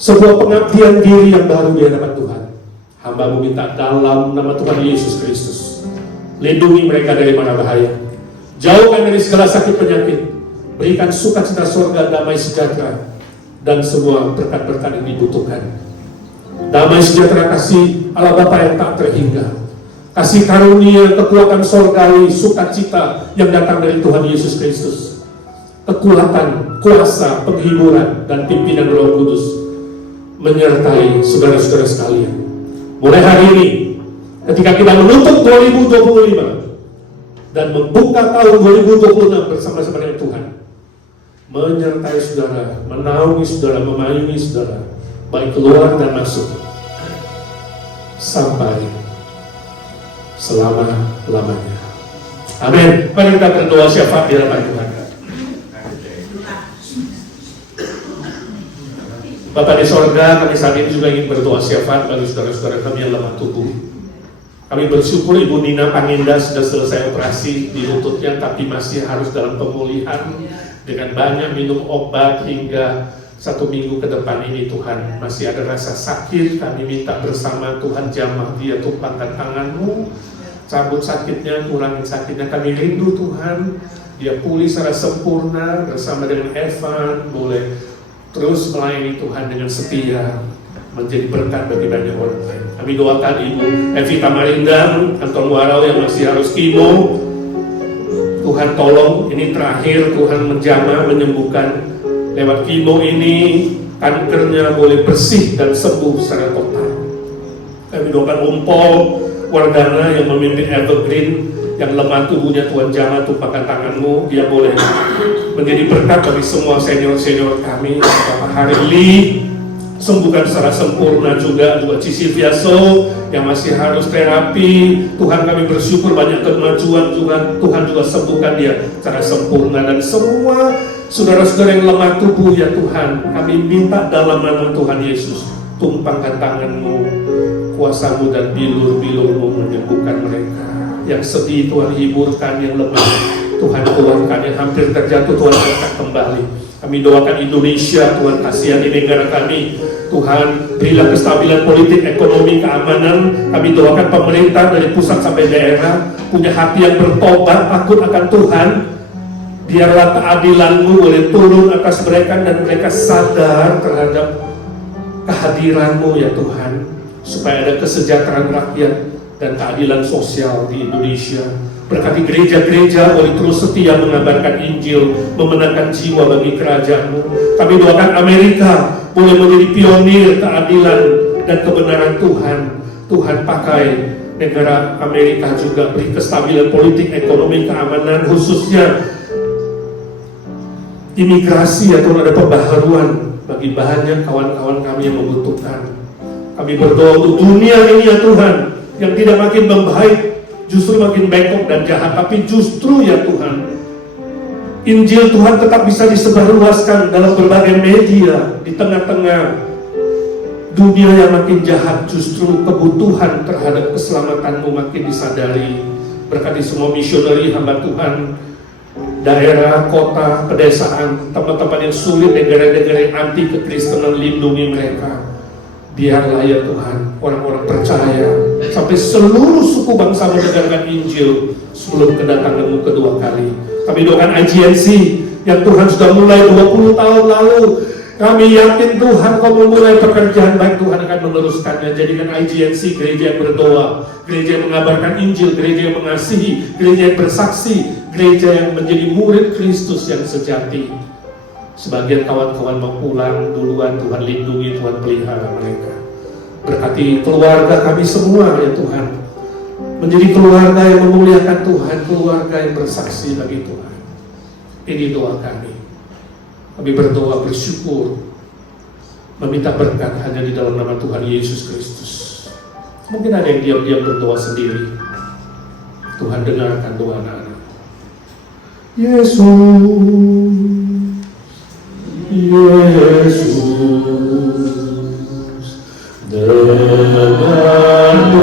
sebuah pengabdian diri yang baru di hadapan Tuhan, hamba-Mu minta dalam nama Tuhan Yesus Kristus, lindungi mereka dari mara bahaya, jauhkan dari segala sakit penyakit, berikan sukacita surga, damai sejahtera, dan semua berkat-berkat yang dibutuhkan. Damai sejahtera kasih Allah Bapa yang tak terhingga, kasih karunia kekuatan surgawi, sukacita yang datang dari Tuhan Yesus Kristus, kekuatan, kuasa, penghiburan, dan pimpinan Roh Kudus menyertai saudara-saudara sekalian. Mulai hari ini, ketika kita menutup 2025 dan membuka tahun 2026 bersama-sama dengan Tuhan, menyertai saudara, menaungi saudara, memayungi saudara, baik keluar dan masuk, sampai selama-lamanya. Amin. Mari kita berdoa syafaat di hadapan Tuhan. Bapa di sorga, kami saat ini juga ingin berdoa syafaat bagi saudara-saudara kami yang lemah tubuh. Kami bersyukur Ibu Nina Paninda sudah selesai operasi di lututnya, tapi masih harus dalam pemulihan dengan banyak minum obat hingga 1 minggu ke depan ini. Tuhan, masih ada rasa sakit, kami minta bersama Tuhan, jamah dia, tumpangkan tangan-Mu, cabut sakitnya, kurangin sakitnya. Kami rindu Tuhan, dia pulih secara sempurna bersama dengan Evan, boleh terus melayani Tuhan dengan setia, menjadi berkat bagi banyak orang lain. Kami doakan Ibu Evita Marindang, Anton Warau yang masih harus kemo. Tuhan tolong, ini terakhir, Tuhan menjamah, menyembuhkan lewat kemo ini, kankernya boleh bersih dan sembuh secara total. Kami doakan Umpol Wardana yang memimpin Evergreen, yang lemah tubuhnya, Tuhan jamah, tumpahkan tangan-Mu, dia boleh menjadi berkat bagi semua senior-senior kami. Bapak Harili, sembuhkan secara sempurna juga Cici Biaso yang masih harus terapi. Tuhan, kami bersyukur banyak kemajuan juga, Tuhan juga sembuhkan dia secara sempurna. Dan semua saudara-saudara yang lemah tubuh, ya Tuhan, kami minta dalam nama Tuhan Yesus, tumpangkan tangan-Mu, kuasa-Mu dan bilur-bilur-Mu menyembuhkan mereka. Yang sedih Tuhan hiburkan, yang lemah Tuhan kuatkan, yang hampir terjatuh Tuhan angkat kembali. Kami doakan Indonesia, Tuhan kasihani negara kami, Tuhan berilah kestabilan politik, ekonomi, keamanan. Kami doakan pemerintah dari pusat sampai daerah punya hati yang bertobat, takut akan Tuhan. Biarlah keadilan-Mu boleh turun atas mereka dan mereka sadar terhadap kehadiran-Mu ya Tuhan, supaya ada kesejahteraan rakyat dan keadilan sosial di Indonesia. Berkati gereja-gereja boleh terus setia mengabarkan Injil, memenangkan jiwa bagi kerajaan-Mu. Kami doakan Amerika boleh menjadi pionir keadilan dan kebenaran Tuhan. Tuhan pakai negara Amerika juga, beri kestabilan politik, ekonomi, keamanan, khususnya imigrasi ya Tuhan, ada pembaharuan bagi banyak kawan-kawan kami yang membutuhkan. Kami berdoa untuk dunia ini ya Tuhan, yang tidak makin membaik, justru makin bengkok dan jahat, tapi justru ya Tuhan, Injil Tuhan tetap bisa disebarluaskan dalam berbagai media. Di tengah-tengah dunia yang makin jahat, justru kebutuhan terhadap keselamatan-Mu makin disadari. Berkati semua misioneri hamba Tuhan, daerah, kota, pedesaan, tempat-tempat yang sulit, negara-negara yang anti kekristenan, lindungi mereka. Biarlah ya Tuhan, orang-orang percaya sampai seluruh suku bangsa mendengarkan Injil sebelum kedatangan-Mu kedua kali. Kami doakan IGNC yang Tuhan sudah mulai 20 tahun lalu. Kami yakin Tuhan Kau memulai pekerjaan baik, Tuhan akan meneruskannya. Jadikan IGNC gereja yang berdoa, gereja yang mengabarkan Injil, gereja yang mengasihi, gereja yang bersaksi, gereja yang menjadi murid Kristus yang sejati. Sebagian kawan-kawan mau pulang duluan, Tuhan lindungi, Tuhan pelihara mereka. Berkati keluarga kami semua ya Tuhan, menjadi keluarga yang memuliakan Tuhan, keluarga yang bersaksi bagi Tuhan. Ini doa kami. Kami berdoa bersyukur, meminta berkat hanya di dalam nama Tuhan Yesus Kristus. Mungkin ada yang diam-diam berdoa sendiri. Tuhan dengarkan doa anak-anak. Yesus, Yesus, dengar doaku.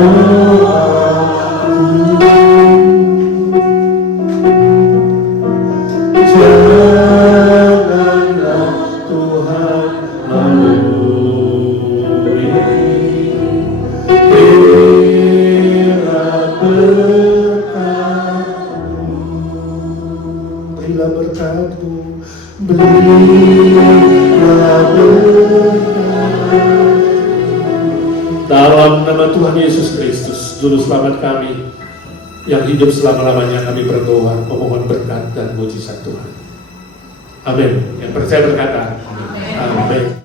Janganlah Tuhan lalui, berilah berkat-Mu, berilah berkat-Mu, berilah berkat. Dalam nama Tuhan Yesus Kristus, Juru Selamat kami, yang hidup selama-lamanya, kami berdoa memohon berkat dan mujizat Tuhan. Amin. Yang percaya berkata, amin.